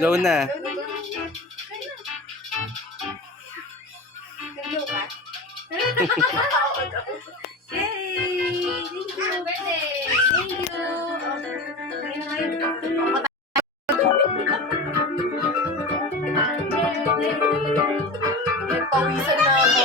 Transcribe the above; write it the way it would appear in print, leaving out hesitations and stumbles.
Blow na. Nag-blow ka? Yay! Thank you! Thank you! Nagpawisan na ako.